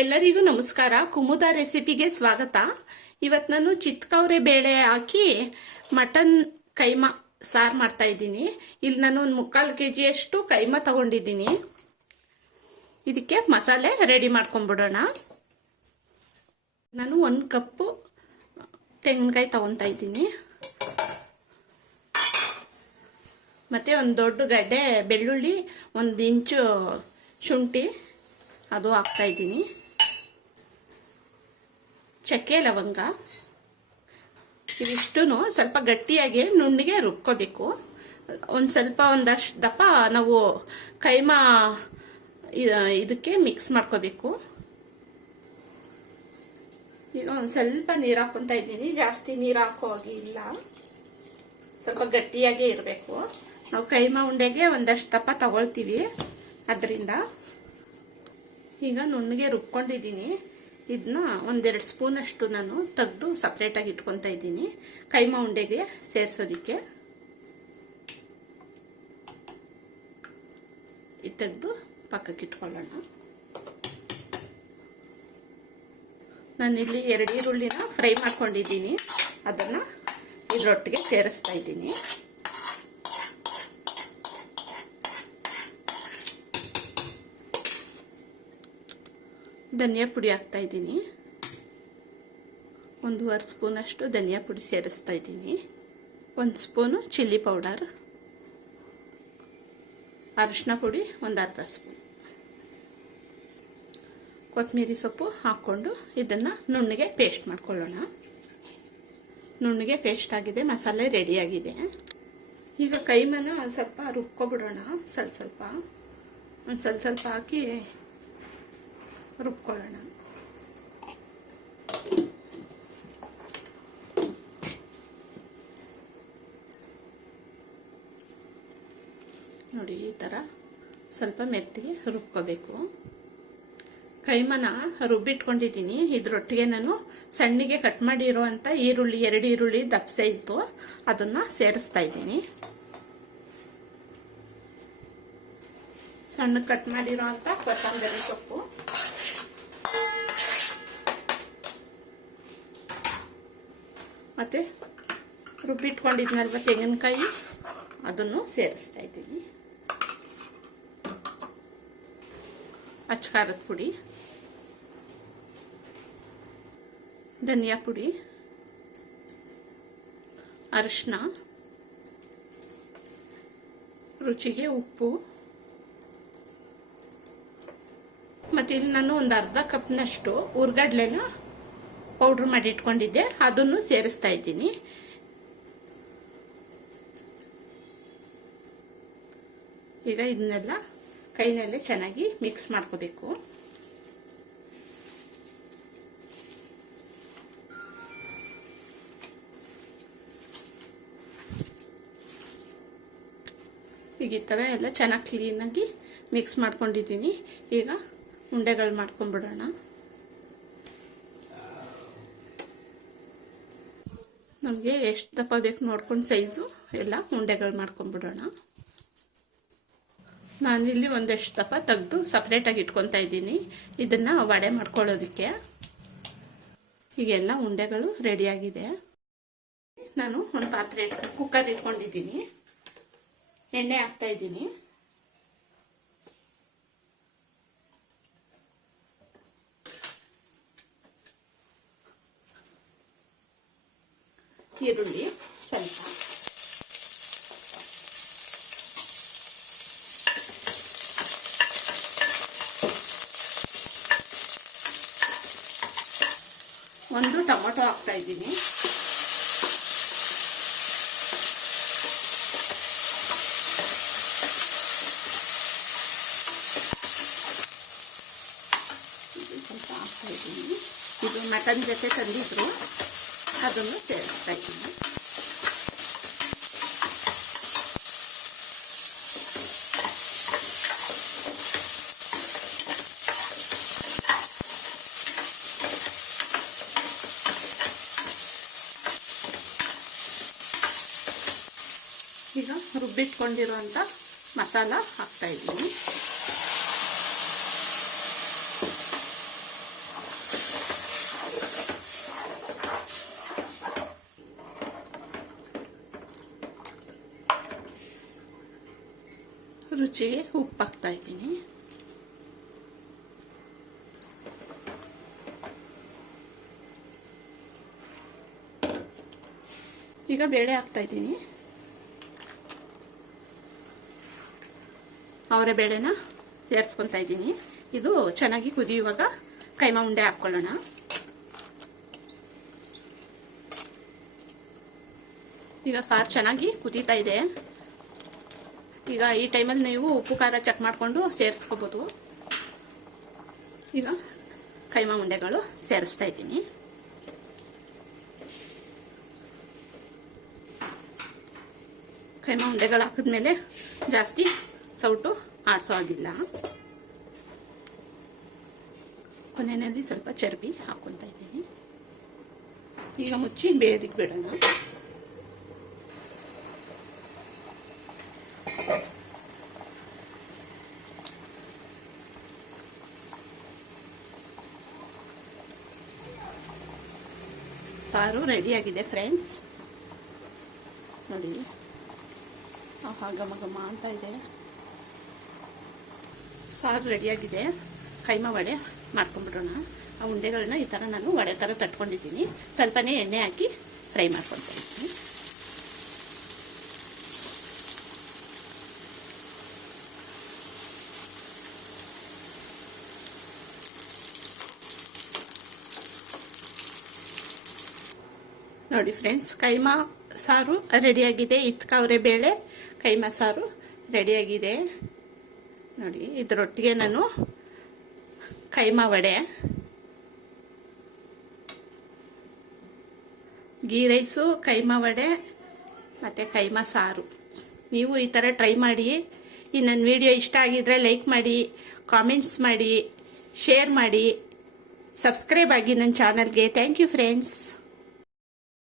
ಎಲ್ಲರಿಗೂ ನಮಸ್ಕಾರ. ಕುಮುದ ರೆಸಿಪಿಗೆ ಸ್ವಾಗತ. ಇವತ್ತು ನಾನು ಚಿತ್ಕವರೆ ಬೇಳೆ ಹಾಕಿ ಮಟನ್ ಕೈಮಾ ಸಾರು ಮಾಡ್ತಾ ಇದ್ದೀನಿ. ಇಲ್ಲಿ ನಾನು ಒಂದು ಮುಕ್ಕಾಲು ಕೆ ಜಿಯಷ್ಟು ಕೈಮಾ ತಗೊಂಡಿದ್ದೀನಿ. ಇದಕ್ಕೆ ಮಸಾಲೆ ರೆಡಿ ಮಾಡ್ಕೊಂಬಿಡೋಣ. ನಾನು ಒಂದು ಕಪ್ಪು ತೆಂಗಿನಕಾಯಿ ತಗೊತಾ ಇದ್ದೀನಿ. ಮತ್ತು ಒಂದು ದೊಡ್ಡ ಗಡ್ಡೆ, ಬೆಳ್ಳುಳ್ಳಿ, ಒಂದು ಇಂಚು ಶುಂಠಿ, ಅದು ಹಾಕ್ತಾ ಇದ್ದೀನಿ. ಚಕ್ಕೆ, ಲವಂಗ. ಇವಿಷ್ಟು ಸ್ವಲ್ಪ ಗಟ್ಟಿಯಾಗಿ ನುಣ್ಣಿಗೆ ರುಬ್ಕೋಬೇಕು. ಒಂದು ಸ್ವಲ್ಪ ಒಂದಷ್ಟು ದಪ್ಪ ನಾವು ಕೈಮಾ ಇದಕ್ಕೆ ಮಿಕ್ಸ್ ಮಾಡ್ಕೋಬೇಕು. ಈಗ ಒಂದು ಸ್ವಲ್ಪ ನೀರು ಹಾಕೊತ ಇದ್ದೀನಿ. ಜಾಸ್ತಿ ನೀರು ಹಾಕೋ ಹಾಗೆ ಇಲ್ಲ. ಸ್ವಲ್ಪ ಗಟ್ಟಿಯಾಗೇ ಇರಬೇಕು. ನಾವು ಕೈಮಾ ಉಂಡೆಗೆ ಒಂದಷ್ಟು ದಪ್ಪ ತಗೊಳ್ತೀವಿ. ಅದರಿಂದ ಈಗ ನುಣ್ಣಗೆ ರುಬ್ಕೊಂಡಿದ್ದೀನಿ. ಇದನ್ನ ಒಂದೆರಡು ಸ್ಪೂನಷ್ಟು ನಾನು ತೆಗೆದು ಸಪ್ರೇಟಾಗಿ ಇಟ್ಕೊತಾ ಇದ್ದೀನಿ. ಕೈಮಾ ಉಂಡೆಗೆ ಸೇರಿಸೋದಕ್ಕೆ. ಇದು ತೆಗೆದು ಪಕ್ಕಕ್ಕೆ ಇಟ್ಕೊಳ್ಳೋಣ. ನಾನಿಲ್ಲಿ ಎರಡು ಈರುಳ್ಳಿನ ಫ್ರೈ ಮಾಡ್ಕೊಂಡಿದ್ದೀನಿ. ಅದನ್ನು ಇದರೊಟ್ಟಿಗೆ ಸೇರಿಸ್ತಾ ಇದ್ದೀನಿ. ಧನಿಯಾ ಪುಡಿ ಹಾಕ್ತಾ ಇದ್ದೀನಿ. ಒಂದೂವರೆ ಸ್ಪೂನಷ್ಟು ಧನಿಯಾ ಪುಡಿ ಸೇರಿಸ್ತಾ ಇದ್ದೀನಿ. ಒಂದು ಸ್ಪೂನು ಚಿಲ್ಲಿ ಪೌಡರ್. ಅರಿಶಿನ ಪುಡಿ ಒಂದು ಅರ್ಧ ಸ್ಪೂನ್. ಕೊತ್ತಂಬರಿ ಸೊಪ್ಪು ಹಾಕ್ಕೊಂಡು ಇದನ್ನು ನುಣ್ಣಗೆ ಪೇಸ್ಟ್ ಮಾಡ್ಕೊಳ್ಳೋಣ. ನುಣ್ಣಗೆ ಪೇಸ್ಟ್ ಆಗಿದೆ, ಮಸಾಲೆ ರೆಡಿಯಾಗಿದೆ ಈಗ ಕೈಮನ ಒಂದು ಸ್ವಲ್ಪ ರುಬ್ಕೊಬಿಡೋಣ ಸ್ವಲ್ಪ ಸ್ವಲ್ಪ. ಒಂದು ಸ್ವಲ್ಪ ಸ್ವಲ್ಪ ಹಾಕಿ ರುಬ್ಕೊಳ್ಳೋಣ. ನೋಡಿ, ಈ ಥರ ಸ್ವಲ್ಪ ಮೆತ್ತಿಗೆ ರುಬ್ಕೋಬೇಕು. ಕೈಮನ ರುಬ್ಬಿಟ್ಕೊಂಡಿದ್ದೀನಿ. ಇದ್ರೊಟ್ಟಿಗೆ ನಾನು ಸಣ್ಣಗೆ ಕಟ್ ಮಾಡಿರುವಂಥ ಈರುಳ್ಳಿ, ಎರಡು ಈರುಳ್ಳಿ ದಪ್ಪ ಸೈಜ್ದು ಅದನ್ನು ಸೇರಿಸ್ತಾ ಇದ್ದೀನಿ. ಸಣ್ಣ ಕಟ್ ಮಾಡಿರೋ ಅಂಥ ಕೊತ್ತಂಬರಿ ಸೊಪ್ಪು. ಮತ್ತು ರುಬ್ಬಿಟ್ಕೊಂಡಿದ್ನಲ್ವ ತೆಂಗಿನಕಾಯಿ ಅದನ್ನು ಸೇರಿಸ್ತಾ ಇದ್ದೀನಿ. ಅಚ್ಕಾರದ ಪುಡಿ, ಧನಿಯಾ ಪುಡಿ, ಅರಿಶಿನ, ರುಚಿಗೆ ಉಪ್ಪು. ಮತ್ತು ಇಲ್ಲಿ ನಾನು ಒಂದು ಅರ್ಧ ಕಪ್ನಷ್ಟು ಉರ್ಗಡ್ಲೆನ ಪೌಡ್ರ್ ಮಾಡಿ ಇಟ್ಕೊಂಡಿದ್ದೆ, ಅದನ್ನು ಸೇರಿಸ್ತಾ ಇದ್ದೀನಿ. ಈಗ ಇದನ್ನೆಲ್ಲ ಕೈನಲ್ಲೇ ಚೆನ್ನಾಗಿ ಮಿಕ್ಸ್ ಮಾಡ್ಕೋಬೇಕು. ಈಗ ಈ ಥರ ಎಲ್ಲ ಚೆನ್ನಾಗಿ ಕ್ಲೀನಾಗಿ ಮಿಕ್ಸ್ ಮಾಡ್ಕೊಂಡಿದ್ದೀನಿ. ಈಗ ಉಂಡೆಗಳು ಮಾಡ್ಕೊಂಬಿಡೋಣ. ನಮಗೆ ಎಷ್ಟು ದಪ್ಪ ಬೇಕು ನೋಡ್ಕೊಂಡು ಸೈಜು ಎಲ್ಲ ಉಂಡೆಗಳು ಮಾಡ್ಕೊಂಬಿಡೋಣ. ಇಲ್ಲಿ ಒಂದಷ್ಟು ದಪ್ಪ ತೆಗೆದು ಸಪ್ರೇಟಾಗಿ ಇಟ್ಕೊತಾ ಇದ್ದೀನಿ. ಇದನ್ನು ವಡೆ ಮಾಡ್ಕೊಳ್ಳೋದಕ್ಕೆ. ಈಗೆಲ್ಲ ಉಂಡೆಗಳು ರೆಡಿಯಾಗಿದೆ ನಾನು ಒಂದು ಪಾತ್ರೆ ಇಟ್ಕೊಂಡು ಕುಕ್ಕರ್ ಇಟ್ಕೊಂಡಿದ್ದೀನಿ. ಎಣ್ಣೆ ಹಾಕ್ತಾ ಈರುಳ್ಳಿ ಸ್ವಲ್ಪ ಒಂದು ಟೊಮೊಟೊ ಹಾಕ್ತಾ ಇದ್ದೀನಿ. ಇದು ಸ್ವಲ್ಪ ಹಾಕ್ತಾ ಇದ್ದೀನಿ. ಇದು ಮಟನ್ ಜೊತೆ ತಂದಿದ್ರು. ಅದನ್ನು ಸೇರಿಸ್ತಾ ಇದ್ದೀನಿ ಈಗ ರುಬ್ಬಿಟ್ಕೊಂಡಿರುವಂಥ ಮಸಾಲ ಹಾಕ್ತಾ ಇದ್ದೀನಿ ರುಚಿಗೆ ಉಪ್ಪು ಹಾಕ್ತಾ ಇದ್ದೀನಿ. ಈಗ ಬೇಳೆ ಹಾಕ್ತಾ ಇದ್ದೀನಿ. ಅವರೆ ಬೇಳೆನ ಸೇರಿಸ್ಕೊತಾ ಇದ್ದೀನಿ. ಇದು ಚೆನ್ನಾಗಿ ಕುದಿಯುವಾಗ ಕೈಮ ಉಂಡೆ ಹಾಕ್ಕೊಳ್ಳೋಣ. ಈಗ ಸಾರು ಚೆನ್ನಾಗಿ ಕುದೀತಾ ಇದೆ. ಈಗ ಈ ಟೈಮಲ್ಲಿ ನೀವು ಉಪ್ಪು, ಖಾರ ಚೆಕ್ ಮಾಡಿಕೊಂಡು ಸೇರಿಸ್ಕೋಬೋದು. ಈಗ ಕೈಮಾ ಉಂಡೆಗಳು ಸೇರಿಸ್ತಾ ಇದ್ದೀನಿ. ಕೈಮಾ ಉಂಡೆಗಳು ಹಾಕಿದ್ಮೇಲೆ ಜಾಸ್ತಿ ಸೌಟು ಆಡಿಸೋ ಆಗಿಲ್ಲ ಕೊನೆಯಲ್ಲಿ ಸ್ವಲ್ಪ ಚರ್ಬಿ ಹಾಕ್ಕೊತಾ ಇದ್ದೀನಿ. ಈಗ ಮುಚ್ಚಿ ಬೇಯೋದಿಕ್ಕೆ ಬಿಡೋಣ. ಸಾರು ರೆಡಿಯಾಗಿದೆ ಫ್ರೆಂಡ್ಸ್ ನೋಡಿ. ಆಹಾ ಘಮ ಘಮ ಅಂತ ಇದೆ. ಸಾರು ರೆಡಿಯಾಗಿದೆ. ಕೈಮ ವಡೆ ಮಾಡ್ಕೊಂಡ್ಬಿಡೋಣ. ಆ ಉಂಡೆಗಳನ್ನ ಈ ಥರ ನಾನು ವಡೆ ಥರ ತಟ್ಕೊಂಡಿದ್ದೀನಿ. ಸ್ವಲ್ಪನೇ ಎಣ್ಣೆ ಹಾಕಿ ಫ್ರೈ ಮಾಡ್ಕೊತಾ ನೋಡಿ ಫ್ರೆಂಡ್ಸ್ ಕೈಮಾ ಸಾರು ರೆಡಿಯಾಗಿದೆ. ಇತ್ಕವ್ರೆ ಬೇಳೆ, ಕೈಮಾ ಸಾರು ರೆಡಿಯಾಗಿದೆ. ನೋಡಿ, ಇದರೊಟ್ಟಿಗೆ ನಾನು ಕೈಮಾ ವಡೆ ಗೀ ರೈಸು, ಕೈಮಾ ವಡೆ ಮತ್ತು ಕೈಮಾ ಸಾರು. ನೀವು ಈ ಥರ ಟ್ರೈ ಮಾಡಿ. ಈ ನನ್ನ ವಿಡಿಯೋ ಇಷ್ಟ ಆಗಿದ್ರೆ ಲೈಕ್ ಮಾಡಿ, ಕಾಮೆಂಟ್ಸ್ ಮಾಡಿ, ಶೇರ್ ಮಾಡಿ, ಸಬ್ಸ್ಕ್ರೈಬ್ ಆಗಿ ನನ್ನ ಚಾನಲ್ಗೆ. Thank you friends